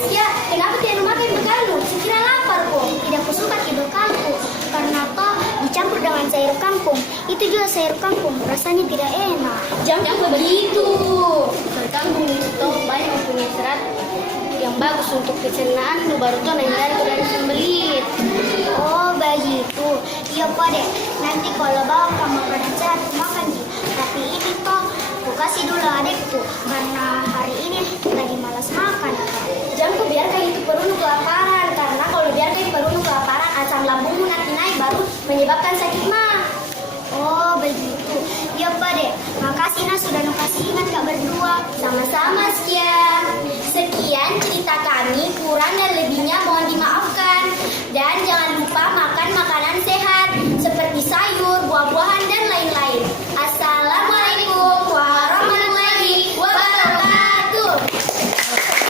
Asya, kenapa tidak makan bekalmu? Sekira lapar kok. Tidak kusuka ke bekalku, karena toh dicampur dengan sayur kangkung. Itu juga sayur kangkung, rasanya tidak enak. Jangan begitu. Sayur kangkung itu toh banyak mempunyai serat yang bagus untuk pencernaan, baru toh hindari dari sembelit. Oh begitu. Iya Pak deh. Nanti kalau bawa ke makanan sehat makan Ji. Tapi ini toh aku kasih dulu adekku karena hari ini lagi malas makan. Jangan kau biarkan itu perlu kelaparan, karena kalau biarkan itu perlu kelaparan, asam lambungmu nanti naik baru menyebabkan sakit mah. Oh begitu. Iya Pak deh. Makasih nah sudah kasih ingat Kak berdua. Sama-sama, Skia.